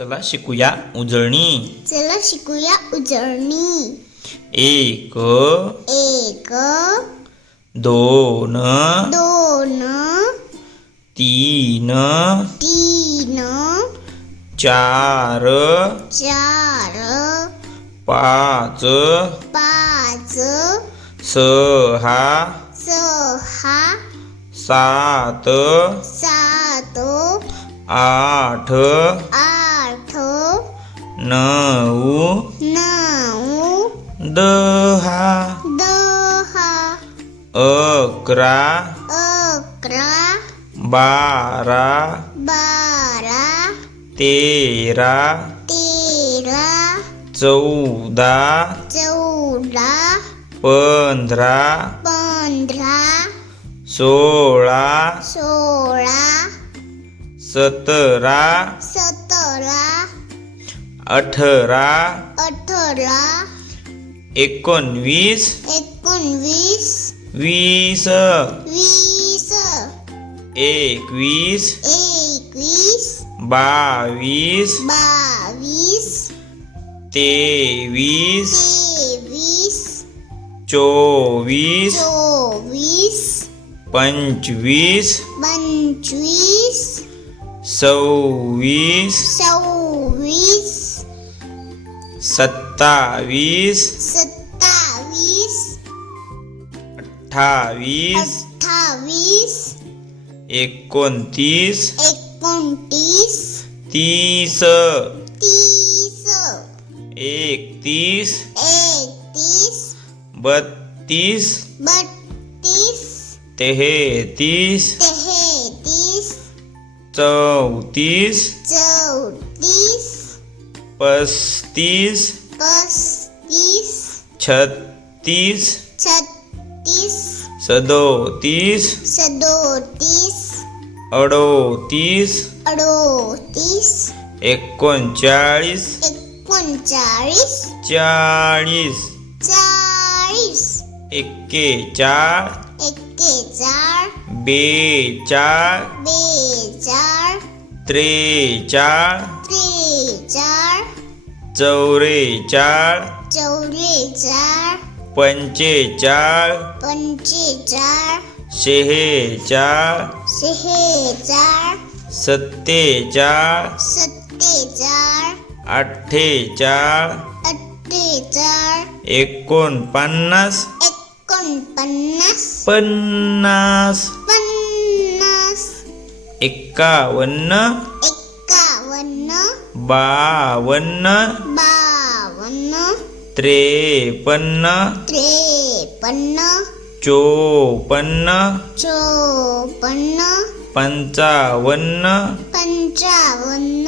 चला शिकूया उजळणी. चला शिकूया उजळणी. एक एक दोन दोन तीन तीन चार चार पाच पाच सहा सहा सात सात आठ आठ Nau. Nau. Deha. Deha. Ekra. Ekra. Bara. Bara. Tira. Tira. Zuda. Zuda. Pendra. Pendra. Sola. Sola. Setera. Setera. अठरा. अठरा. एकोणवीस. एकोणवीस. वीस. वीस. एकवीस. एकवीस. बावीस. बावीस. तेवीस. तेवीस. चोवीस. चोवीस. पंचवीस. पंचवीस. सव्वीस. सव्वीस. सत्तावीस सत्तावीस अठ्ठावीस अठ्ठावीस एकोणतीस एकोणतीस तीस तीस एकतीस एकतीस बत्तीस बत्तीस तेहतीस तेहतीस चौतीस चौतीस पस्तीस पस्तीस छत्तीस छत्तीस सदोतीस सदोतीस अडोतीस अडोतीस एकोणचाळीस एकोणचाळीस चाळीस चाळीस एक्केचाळ एक्केचाळ बेचाळ बेचाळ त्रेचाळ त्रेचाळ चौरेचाळ चौवेचाळ पंचेचाळ पंचेचाळ शेहेचाळ शेहेचाळ सत्तेचाळ सत्तेचाळ अठ्ठेचाळ अठ्ठेचाळ एकोणपन्नास एकोणपन्नास पन्नास पन्नास एक्कावन्न एक्कावन्न बावन्न. बावन्न. त्रेपन्न. त्रेपन्न. चोपन्न. चोपन्न. पंचावन्न. पंचावन्न.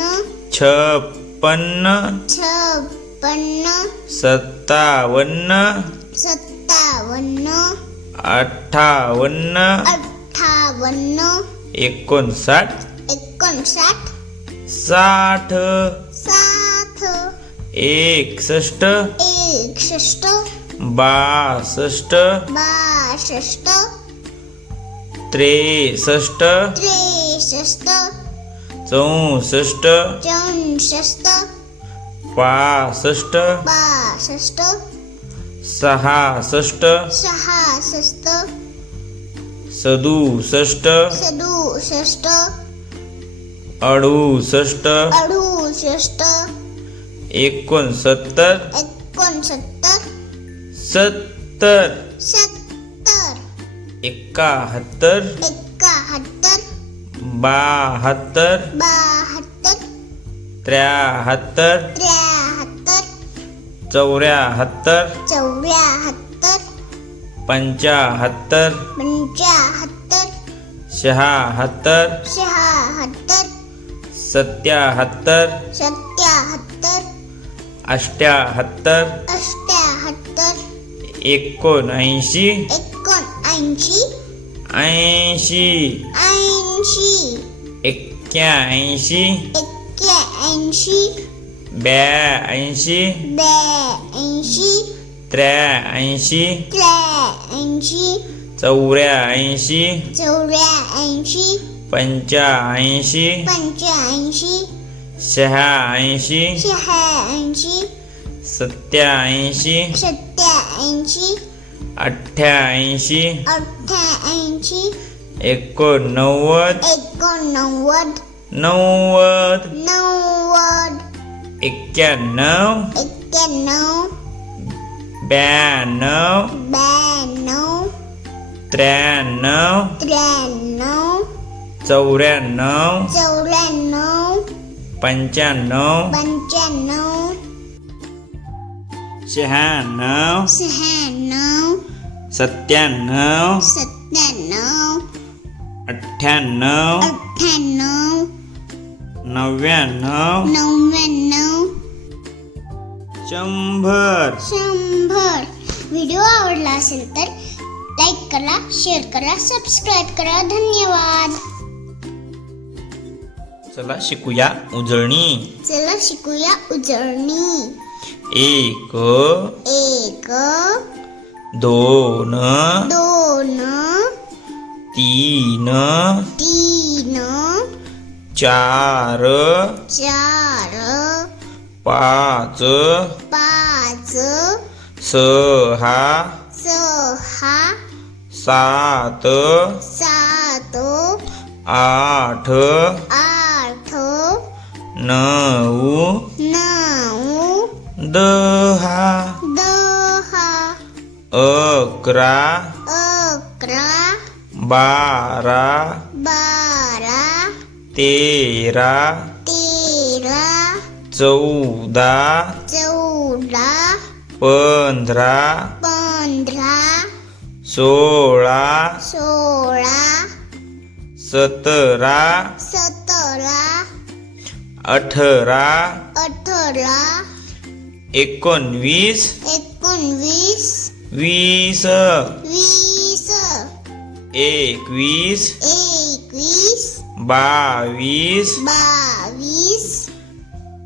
छप्पन्न. छप्पन्न. सत्तावन्न. सत्तावन्न. अठ्ठावन्न. अठ्ठावन्न. एकोणसाठ. एकोणसाठ. साठ. साठ. एकसष्ट. एकसष्ट. बासष्ट. बासष्ट. त्रेसष्ट. त्रेसष्ट. चौसष्ट. चौसष्ट. पासष्ट. बासष्ट सहासष्ट. सहासष्ट. सदुसष्ट. सदुसष्ट. अडुसष्ट. अडुसष्ट. एकोणसत्तर. एकोणसत्तर. सत्तर. सत्तर. एकाहत्तर. एकाहत्तर. बहात्तर. बहात्तर. त्र्याहत्तर. त्र्याहत्तर. चौऱ्याहत्तर. चौऱ्याहत्तर. पंचाहत्तर. पंचाहत्तर. शहात्तर शहात्तर सत्याहत्तर. सत्याहत्तर. अष्ट्याहत्तर. अष्ट्याहत्तर. एकोणऐंशी. एकोणऐंशी. ऐंशी. ऐंशी. एक्क्याऐंशी. एक्क्याऐंशी. ब्याऐंशी. ब्याऐंशी. त्र्याऐंशी. त्र्याऐंशी. चौऱ्याऐंशी. चौऱ्याऐंशी. पंच्याऐंशी पंच्याऐंशी शहाऐंशी शहाऐंशी सत्याऐंशी सत्याऐंशी अठ्ठ्याऐंशी अठ्ठ्याऐंशी एकोणनव्वद एकोणनव्वद नव्वद नव्वद एक्क्याण्णव एक्क्याण्णव ब्याण्णव ब्याण्णव त्र्याण्णव त्र्याण्णव चौऱ्याण्णव चौऱ्याण्णव पंच्याण्णव पंच्याण्णव शहाण्णव शहाण्णव सत्त्याण्णव सत्त्याण्णव अठ्ठ्याण्णव अठ्ठ्याण्णव नव्याण्णव नव्याण्णव. शंभर. शंभर. व्हिडिओ आवडला असेल तर लाईक करा शेअर करा सबस्क्राईब करा. धन्यवाद. चला शिकूया उजळणी. चला शिकूया उजळणी. एक एक दोन दोन तीन तीन चार चार पाच पाच सहा सहा सात सात आठ आठ Nau. Nau. Deha. Deha. Ekra. Ekra. Bara. Bara. Tira. Tira. Zuda. Zuda. Pendra. Pendra. Sola. Sola. Setera. Setera. अठरा अठरा एकोणवीस एकोणवीस वीस वीस एकवीस एकवीस बावीस बावीस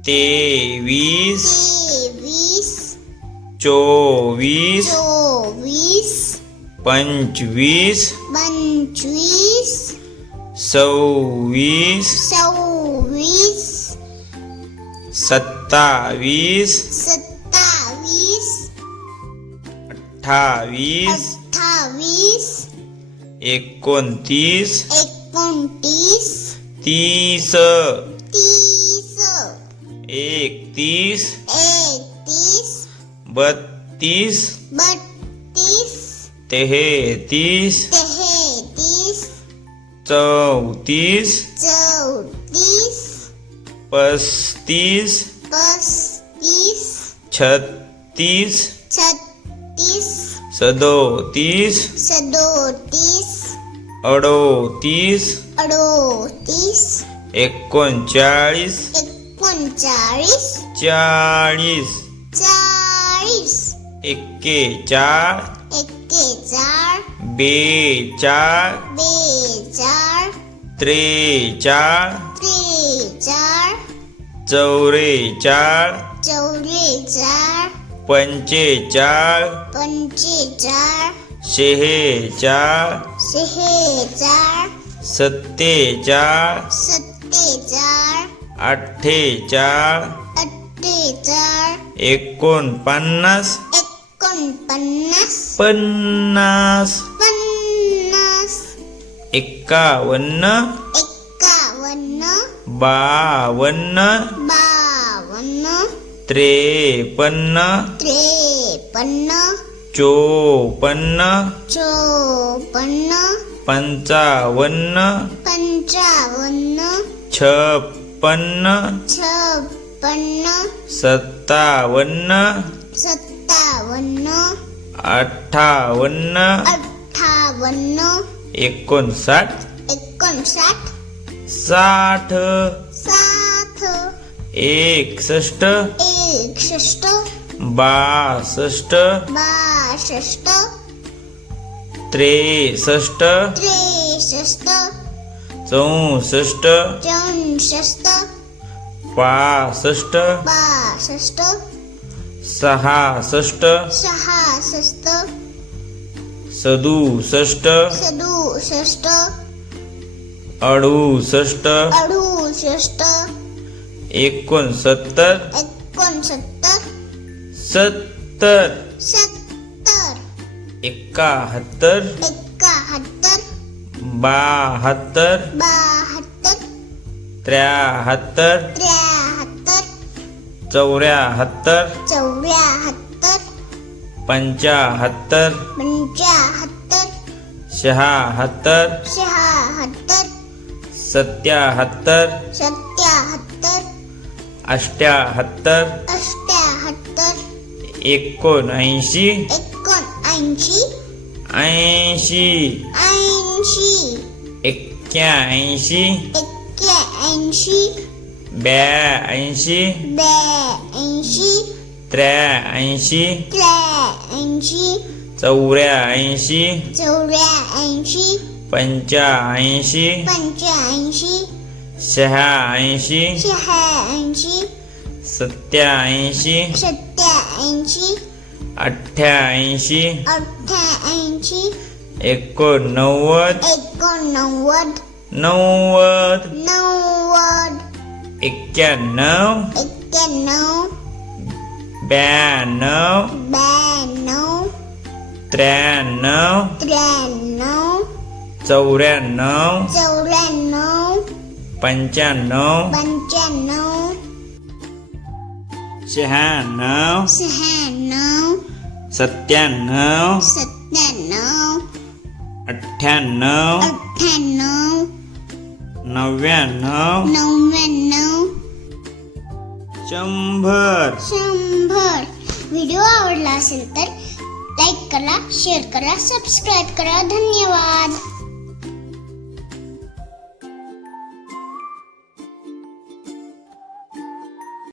तेवीस तेवीस चोवीस चोवीस पंचवीस पंचवीस सव्वीस सव्वीस सत्तावीस सत्तावीस अठ्ठावीस अठ्ठावीस एकोणतीस एकोणतीस तीस तीस एकतीस एकतीस बत्तीस बत्तीस तेहतीस तेहतीस चौतीस चौतीस पस्तीस पस्तीस छत्तीस छत्तीस सदोतीस सदोतीस अडोतीस अडोतीस एकोणचाळीस एकोणचाळीस चाळीस चाळीस एक्केचाळ एक्केचाळ बेचाळ बेचाळ त्रेचाळ त्रेचाळ चौरेचाळ चौवेचाळ पंचेचाळ पंचेचाळ शेहेचाळ शेहेचाळ सत्तेचाळ सत्तेचाळ अठ्ठेचाळ अठ्ठेचाळ एकोणपन्नास एकोणपन्नास पन्नास पन्नास एक्कावन्न एक्कावन्न बावन्न त्रेपन्न. त्रेपन्न. चोपन्न. चोपन्न. पंचावन्न. पंचावन्न. छप्पन्न. छप्पन्न. सत्तावन्न. सत्तावन्न. अठ्ठावन्न. अठ्ठावन्न. एकोणसाठ. एकोणसाठ. साठ साठ. एकसष्ट. एकसष्ट. बासष्ट. बासष्ट. त्रेसष्ट. त्रेसष्ट. चौसष्ट. चौसष्ट. पासष्ट. बासष्ट सहासष्ट. सहासष्ट. सदुसष्ट. सदुसष्ट. अडुसष्ट. अडुसष्ट. एकोणसत्तर. एकोणसत्तर. सत्तर. सत्तर. एकाहत्तर. एकाहत्तर. बहात्तर. बहात्तर. त्र्याहत्तर. त्र्याहत्तर. चौऱ्याहत्तर. चौऱ्याहत्तर. पंचाहत्तर. पंचाहत्तर. शहात्तर. शहात्तर. सत्याहत्तर. सत्याहत्तर अष्ट्याहत्तर. अष्ट्याहत्तर. एकोणऐंशी. एकोणऐंशी. ऐंशी. ऐंशी. एक्क्याऐंशी. एक्क्याऐंशी. ब्याऐंशी. ब्याऐंशी. त्र्याऐंशी. त्र्याऐंशी. चौऱ्याऐंशी. चौऱ्याऐंशी. पंच्याऐंशी. पंच्याऐंशी. शहाऐंशी. शहाऐंशी. सत्याऐंशी सत्याऐंशी अठ्ठ्याऐंशी. अठ्ठ्याऐंशी. एकोणनव्वद. एकोणनव्वद. नव्वद. नव्वद. एक्क्याण्णव. एक्क्याण्णव. ब्याण्णव. ब्याण्णव. त्र्याण्णव. त्र्याण्णव. चौऱ्याण्णव. चौऱ्याण्णव. पंच्याण्णव. पंच्याण्णव. शहाण्णव. शहाण्णव. सत्त्याण्णव. सत्त्याण्णव. अठ्ठ्याण्णव. अठ्ठ्याण्णव. नव्याण्णव. नव्याण्णव. शंभर. शंभर. व्हिडिओ आवडला असेल तर लाईक करा शेअर करा सबस्क्राईब करा. धन्यवाद.